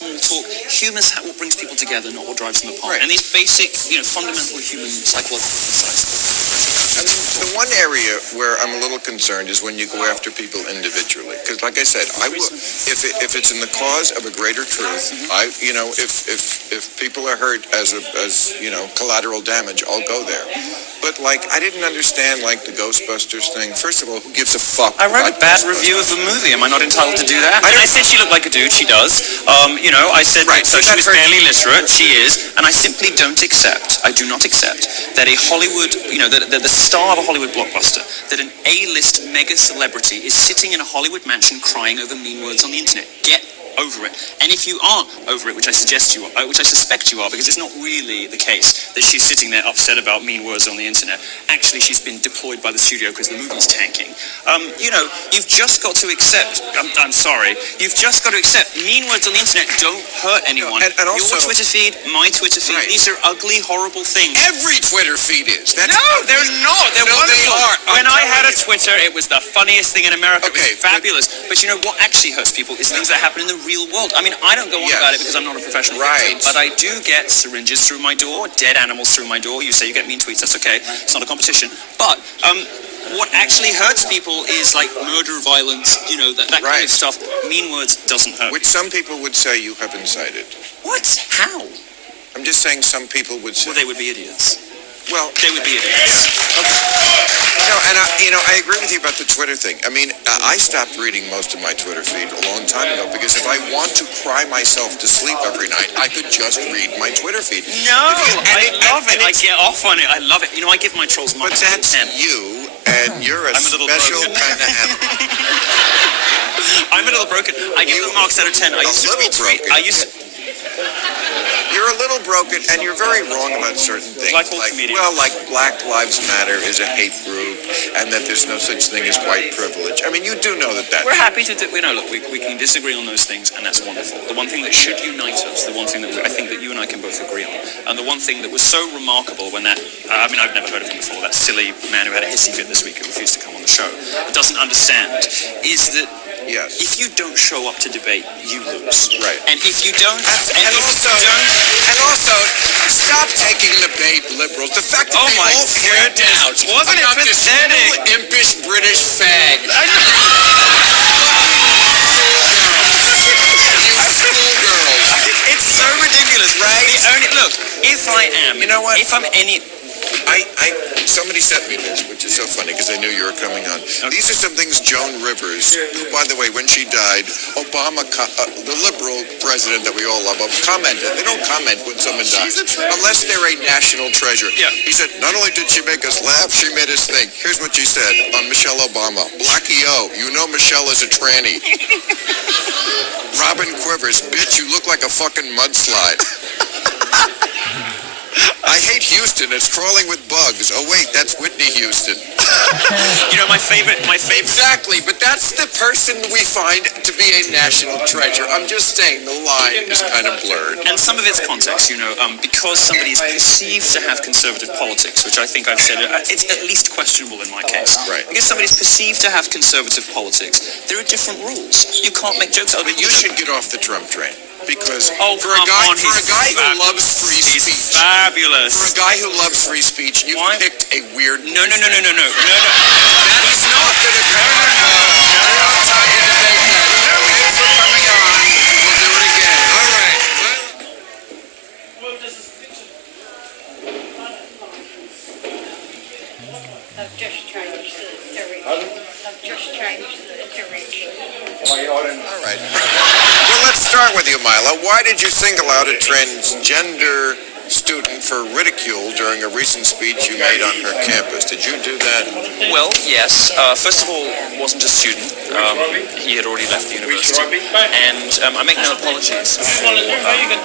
small talk. Humor's what brings people together, not what drives them apart. Right. And these basic, fundamental human psychological insights. I mean, the one area where I'm a little concerned is when you go after people individually. Because, like I said, if it's in the cause of a greater truth, if people are hurt as collateral damage, I'll go there. But I didn't understand the Ghostbusters thing. First of all, who gives a fuck? I wrote a bad review of the movie. Am I not entitled to do that? I said she looked like a dude. She does. I said right, so she was barely literate. She is, and I simply don't accept. I do not accept that a Hollywood, that the star of a Hollywood blockbuster, that an A-list mega celebrity is sitting in a Hollywood mansion crying over mean words on the internet. Get over it. And if you are over it, which I suspect you are, because it's not really the case that she's sitting there upset about mean words on the internet. Actually, she's been deployed by the studio because the movie's tanking. You've just got to accept. I'm sorry. You've just got to accept mean words on the internet don't hurt anyone. And also, your Twitter feed, my Twitter feed. Right. These are ugly, horrible things. Every Twitter feed is. No, they're not. They're wonderful. They are. When I had a Twitter, it was the funniest thing in America. Okay, it was fabulous. But what actually hurts people is things that happen in the real world. I mean, I don't go on about it because I'm not a professional victim, but I do get syringes through my door, dead animals through my door. You say you get mean tweets, that's okay. It's not a competition. But what actually hurts people is murder, violence, that kind of stuff. Mean words doesn't hurt. Which some people would say you have incited. What? How? I'm just saying some people would say. Well, they would be idiots. Well, they would be idiots. Okay. No, and I agree with you about the Twitter thing. I mean, I stopped reading most of my Twitter feed a long time ago because if I want to cry myself to sleep every night, I could just read my Twitter feed. No, I love it. I get off on it. I love it. I give my trolls marks. But that's you, and you're a special kind of animal. I'm a little broken. I give them marks out of 10. I used to retweet. You're a little broken, and you're very wrong about certain things. Like comedians. Like Black Lives Matter is a hate group, and that there's no such thing as white privilege. I mean, you do know that. We're happy to do. Look, we can disagree on those things, and that's wonderful. The one thing that should unite us, the one thing that I think that you and I can both agree on, and the one thing that was so remarkable when that, I've never heard of him before, that silly man who had a hissy fit this week who refused to come on the show, doesn't understand, is that yes, if you don't show up to debate, you lose. Right. And if you don't, and also, stop taking the bait, liberals. The fact that they all freaked out wasn't it about this little impish British fag. I know. Schoolgirls. It's so ridiculous, right? Look, if I am, you know what? If I'm any. Somebody sent me this, which is so funny because they knew you were coming on. Okay. These are some things Joan Rivers, who, by the way, when she died, Obama, the liberal president that we all love, commented. They don't comment when someone dies unless they're a national treasure. Yeah. He said, not only did she make us laugh, she made us think. Here's what she said on Michelle Obama. Blackie O, you know Michelle is a tranny. Robin Quivers, bitch, you look like a fucking mudslide. I hate Houston. It's crawling with bugs. Oh wait, that's Whitney Houston. My favorite. Exactly, but that's the person we find to be a national treasure. I'm just saying the line is kind of blurred. And some of it's context, because somebody is perceived to have conservative politics, which I think I've said, it's at least questionable in my case. Right. Because somebody's perceived to have conservative politics, there are different rules. You can't make jokes out of it. You should get off the Trump train. Because for a guy who loves free speech, he's fabulous. For a guy who loves free speech, you picked a weird. No. That is not going to come. No. We're not time to debate that. Thanks for coming on. We'll do it again. All right. I've just changed the direction. All right. Well, let's start with you, Mila. Why did you single out a transgender student for ridicule during a recent speech you made on her campus? Did you do that? Well, yes. First of all, it wasn't a student. He had already left the university. And I make no apologies for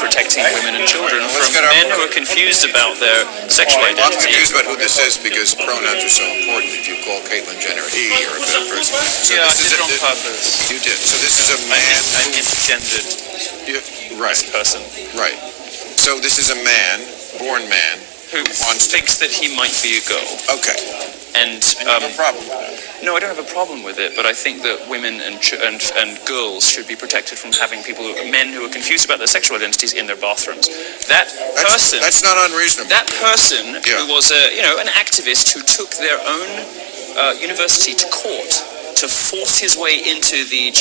protecting women and children from men who are confused about their sexual identity. I'm confused about who this is because pronouns are so important. If you call Caitlyn Jenner he, you're a good person. So I this did is it on purpose. You did. So this is a man I misgendered this person. Right. So this is a man, born man, who thinks that he might be a girl. Okay. And you have a problem with that? No, I don't have a problem with it, but I think that women and girls should be protected from having men who are confused about their sexual identities in their bathrooms. That's not unreasonable. That person Yeah. who was an activist who took their own university to court to force his way into the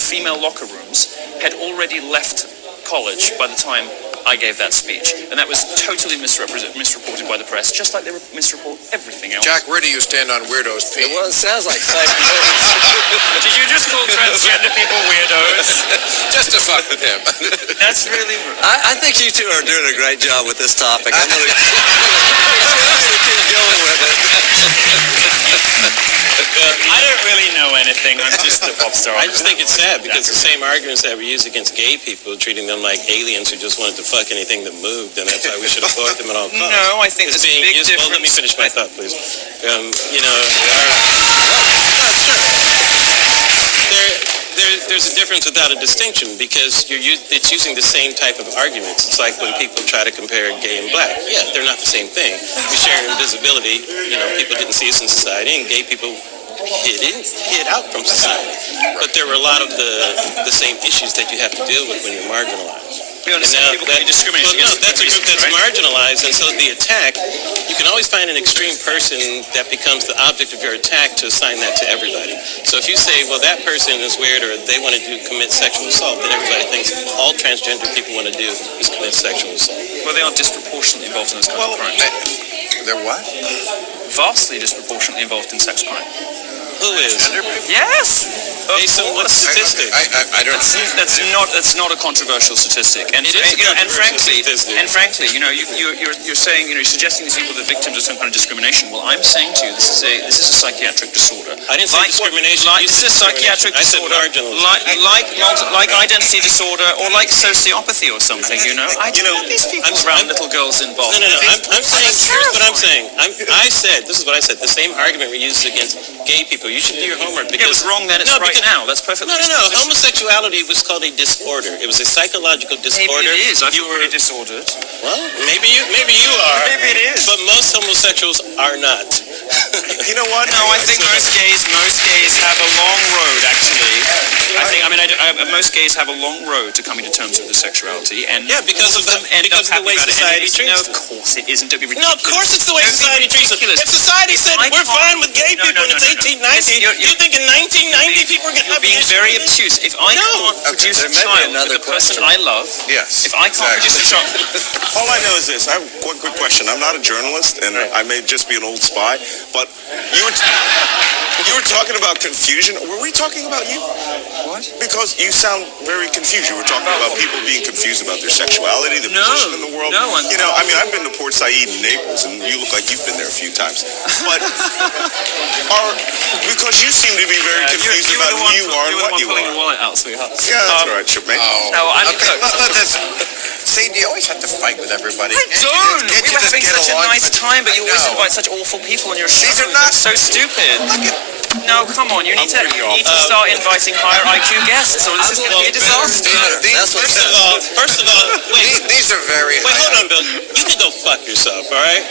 female locker rooms had already left college by the time I gave that speech, and that was totally misreported by the press, just like they misreport everything else. Jack, where do you stand on weirdos peeing? Well, it sounds like fake news. Did you just call transgender people weirdos? Just to fuck with him. That's really rude. I think you two are doing a great job with this topic. I'm going to keep going with it. I don't really know anything. I'm just the pop star. I just think it's sad because the same arguments that were used against gay people, treating them like aliens who just wanted to fuck anything that moved, and that's why we should avoid them at all costs. No, I think It's there's a being big used. difference. Well, let me finish my thought, please. There's a difference without a distinction because it's using the same type of arguments. It's like when people try to compare gay and black. Yeah, they're not the same thing. We share invisibility. People didn't see us in society, and gay people hid out from society. But there were a lot of the same issues that you have to deal with when you're marginalized. We understand people can be discriminated against. That's a group that's right? marginalized, and so the attack, you can always find an extreme person that becomes the object of your attack to assign that to everybody. So if you say, well, that person is weird or they want to commit sexual assault, then everybody thinks all transgender people want to do is commit sexual assault. Well, they are disproportionately involved in those kind of crimes. They're what? Vastly disproportionately involved in sex crime. Who is? Yes. Based on what statistic? I don't see. That's not a controversial statistic. And It is a and controversial statistic. frankly, you're saying, you're suggesting these people are victims of some kind of discrimination. Well, I'm saying to you, this is a psychiatric disorder. I didn't say discrimination. You This is a said psychiatric discrimination. I said disorder, marginalization. like identity disorder or like sociopathy or something. I don't want these people around little girls in bars. No. I'm saying, here's what I'm saying. This is what I said. The same argument we use against gay people. You should do your homework It was because wrong then, it's right now. That's perfectly No. Homosexuality was called a disorder. It was a psychological disorder. Maybe it is. I You feel were pretty disordered. well. Maybe you are. Maybe it is. But most homosexuals are not. You know what? No, I think most gays have a long road, actually. Most gays have a long road to coming to terms with their sexuality, and Yeah, because of the way society treats No, them. of course it isn't. Don't be No, ridiculous. of course it's the way Don't be society treats them. ridiculous. If society said I we're can't- fine with gay No, people and it's 1890, You're- do you think in 1990 people are going to You're have being an issue very with it? obtuse. If I No. can't produce there a may be child with another the person question. I love, Yes. if I can't produce a child, All I know is this. I have one quick question. I'm not a journalist, and I may just be an old spy, but you were talking about confusion. Were we talking about you? What? Because you sound very confused. You were talking about people being confused about their sexuality, their No. position in the world. No, I'm- I've been to Port Said in Naples, and you look like you've been there a few times. But because you seem to be very confused about who you are and what you pulling your are. wallet out, sweetheart. Yeah, that's all right, mate. No, I'm See, do you always have to fight with everybody? I don't. We were having such a nice time, but you always know. invite such awful people on your show. These are not- They're so stupid. No, come on. You need to start inviting higher IQ guests, or this is going to be a disaster. That's what First of all, wait, These are very wait, high. hold on, Bill. You can go fuck yourself, all right?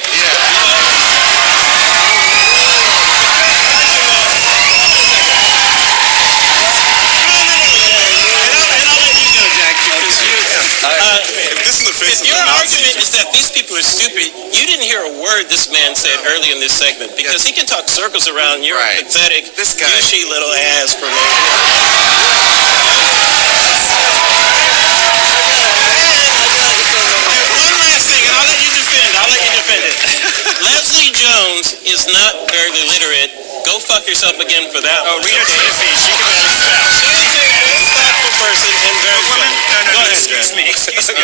This is the face If of your the Nazis. argument is that these people are stupid, you didn't hear a word this man said early in this segment because he can talk circles around your Right. pathetic, This guy- douchey little ass for me. One last thing, and I'll let you defend it. Leslie Jones is not barely literate. Go fuck yourself again for that one. Rita Trinity, she can barely spell. She's a very thoughtful person and very funny. Go ahead. Excuse me.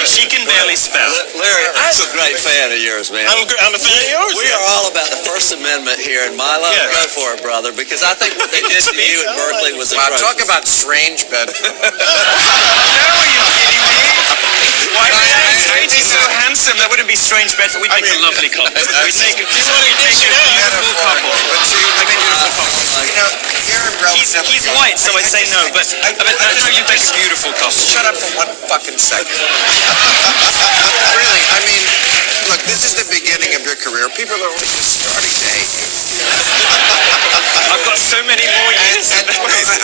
She can barely spell. Larry, I'm a great fan of yours, man. I'm a fan of yours. We are all about the First Amendment here, and my love, Yeah. go for it, brother, because I think what they did to you at Berkeley was Wow, atrocious. talk about strange Bedford. No, are you kidding me? Why would that He's so handsome. That wouldn't be strange, Bedford. We'd make a lovely couple. We'd make a beautiful couple. But see, I mean, you're in relatively He's white, so I say no. But no, you make a beautiful couple. Shut up for one fucking second. Really, I mean, look, this is the beginning of your career. People are only just starting to hate you. I've got so many more years.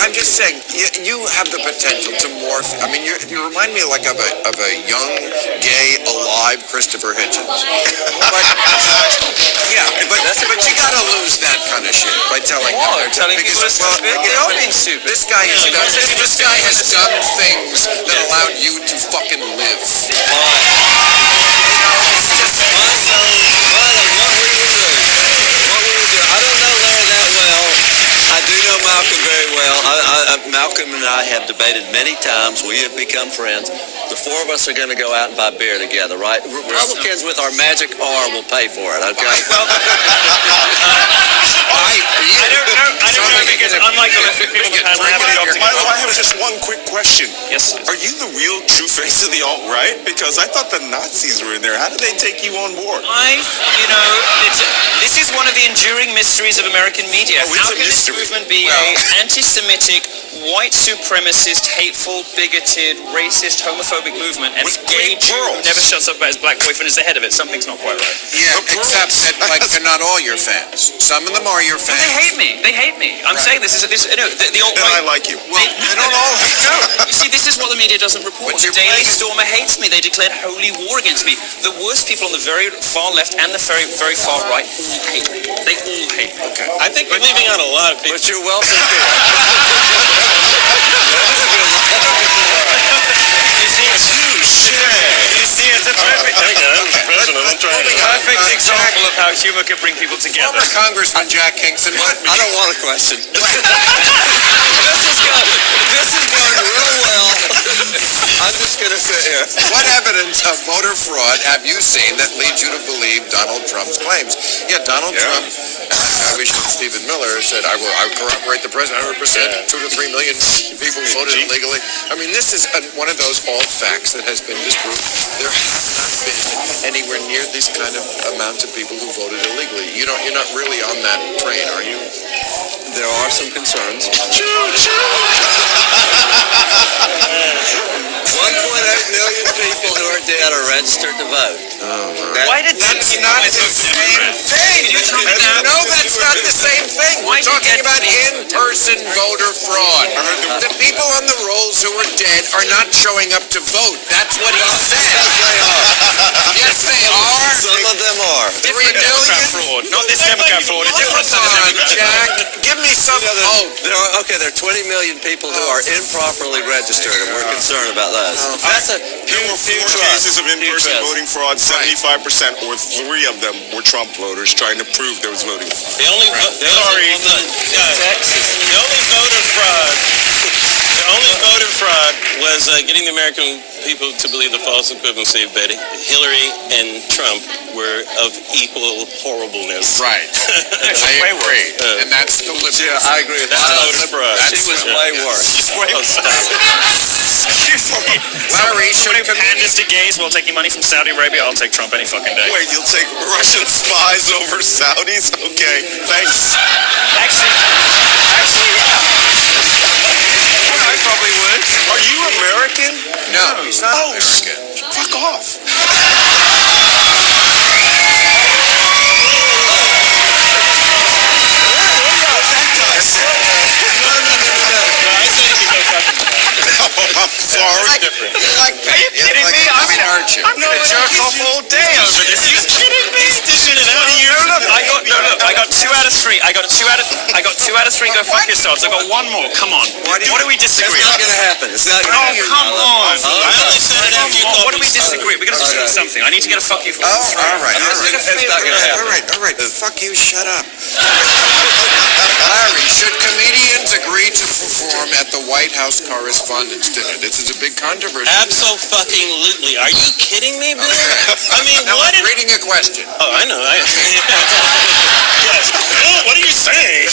I'm just saying, you have the potential to morph. I mean, you remind me like of a young, gay, alive Christopher Hitchens. But, yeah, but you gotta lose that kind of shit by telling them. Telling people Because, it's stupid? They are being stupid. This guy has done things that allowed you to fucking live. You know, it's just. What we would do, I don't know Larry that well. I do know Malcolm very well. Malcolm and I have debated many times. We have become friends. The four of us are going to go out and buy beer together, right? Republicans with our magic R will pay for it, okay? Well, I don't know because unlike the rest of the people in the panel, I have a job to Milo, do. I have just one quick question. Yes. Are you the real true face of the alt-right? Because I thought the Nazis were in there. How did they take you on board? This is one of the enduring mysteries of American media. Oh, it's How a can this mystery. movement be a anti-Semitic, white supremacist, hateful, bigoted, racist, homophobic movement, and With a gay great Jew who pearls. never shuts up about his black boyfriend is the head of it? Something's not quite right. Yeah, The pearls. except that, like, they're not all your fans. Some of them are your Well, fans. they hate me. They hate me. I'm saying this is the Then alt-right. I like you. They don't all hate you. No, you see, this is what the media doesn't report. But The you're Daily playing- Stormer hates me. They declared holy war against me. The worst people on the very far left and the very, very far right all hate me. They all hate me. Okay. I think you're leaving out a lot of people. But you're welcome here. You see, it's a perfect, perfect example of how humor can bring people together. Former Congressman Jack Kingston, I don't want a question. This is going real well. I'm just going to sit here. what evidence of voter fraud have you seen that leads you to believe Donald Trump's claims? Yeah, Donald Trump, I wish that Stephen Miller said, I corroborate the president 100%, 2 to 3 million people voted illegally. I mean, this is one of those alt facts that has been disproved. There have not been anywhere near these kind of amounts of people who voted illegally. You're not really on that train, are you? There are some concerns. 1.8 million people who are dead are registered to vote. Why did That's not the same thing. No, that's not the same thing. We're talking about in-person voter fraud. The people on the rolls who are dead are not showing up to vote. That's what he said. Yes, they are. Some of them are. 3 million? fraud. Not this Democrat fraud. A different Come set of on, Democrat Jack. Give me some hope. There are 20 million people who are improperly registered, and we're concerned about those. That's a There were 4 cases of in-person voting fraud. 75% or 3 of them were Trump voters trying to prove there was voting fraud. The only voter fraud was getting the American people to believe the false equivalency that Hillary and Trump were of equal horribleness. Right. I agree. And that's the liberty. Yeah, I agree with That's that. voter fraud. She was way worse. Larry, should Somebody who panders to gays while taking money from Saudi Arabia, I'll take Trump any fucking day. Wait, you'll take Russian spies over Saudis? Okay, thanks. Actually, yeah. I probably would. Are you American? No, he's not Oh, American. Fuck off. I'm sorry. Like that. Are you kidding me? I'm in hurt you. I'm gonna jerk off all day over this. Are you kidding me? I got 2 out of 3. I got 2 out of 3. Go fuck yourselves. I got 1 more. Come on. What do we disagree It's not on? going to happen. It's not going Oh, to happen. come on. I only said it after you called What do me we disagree? We're gonna disagree on something. I need to get a fuck you. Oh, all right. It's not going to happen. All right. Fuck you, shut up. Larry, should comedians agree to perform at the White House Correspondents' Dinner? This is a big controversy. Absolutely. Are you kidding me, Bill? I mean, Now what I'm in... reading a question. Oh, I know. Yes. Oh, what are you saying?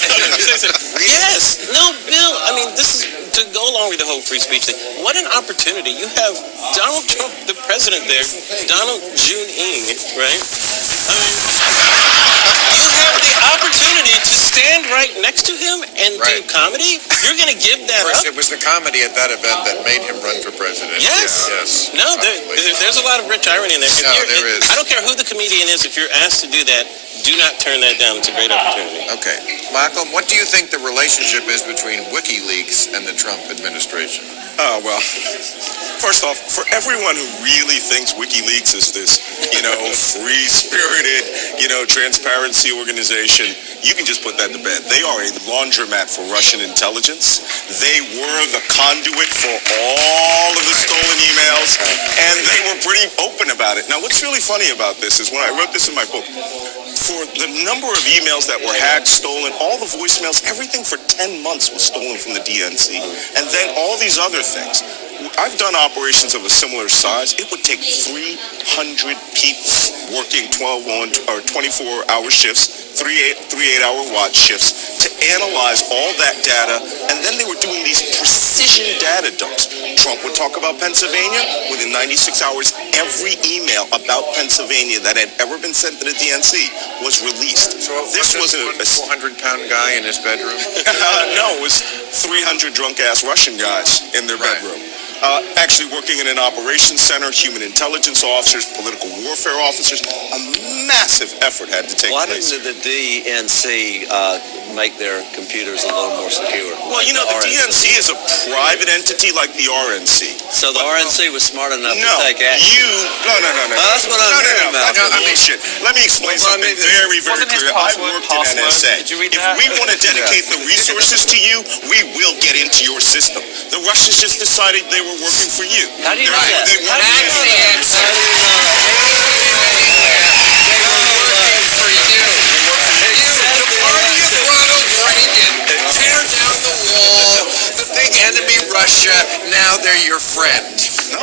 Yes. No, Bill. I mean, this is to go along with the whole free speech thing. What an opportunity. You have Donald Trump, the president there, Donald June-ing, right? I mean, you have the opportunity to stand right next to him and do Right. comedy? You're going to give that Of course, up? it was the comedy at that event that made him run for president. Yes. Yes. No, there's a lot of rich irony in there. No, there is. I don't care who the comedian is. If you're asked to do that, do not turn that down. It's a great opportunity. Okay. Michael, what do you think the relationship is between WikiLeaks and the Trump administration? Oh, well, first off, for everyone who really thinks WikiLeaks is this, free-spirited, transparency organization, you can just put that to bed. They are a laundromat for Russian intelligence. They were the conduit for all of the stolen emails, and they were pretty open about it. Now, what's really funny about this is when I wrote this in my book, for the number of emails that were hacked, stolen, all the voicemails, everything for 10 months was stolen from the DNC. And then all these other things. I've done operations of a similar size. It would take 300 people working 24-hour shifts, three 8-hour watch shifts to analyze all that data. And then they were doing these precision data dumps. Trump would talk about Pennsylvania. Within 96 hours, every email about Pennsylvania that had ever been sent to the DNC was released. So This was wasn't a 400-pound guy in his bedroom? no, it was 300 drunk-ass Russian guys in their Right. bedroom. Actually working in an operations center, human intelligence officers, political warfare officers. A massive effort had to take Why place. didn't the DNC make their computers a little more secure? Well, the DNC is a private entity like the RNC. So the RNC was smart enough No, to take action. No. That's what I'm hearing about. That's bullshit. Let me explain Well, I something mean, very, very wasn't his clear. I password worked in password? NSA. Did you read If that? we want to dedicate the resources to you, we will get into your system. The Russians just decided they were working for you. How do you know They- that? they weren't- That's the answer. They were working for you. The party of Ronald Reagan. Tear down the wall. The big enemy Russia. Now they're your friend.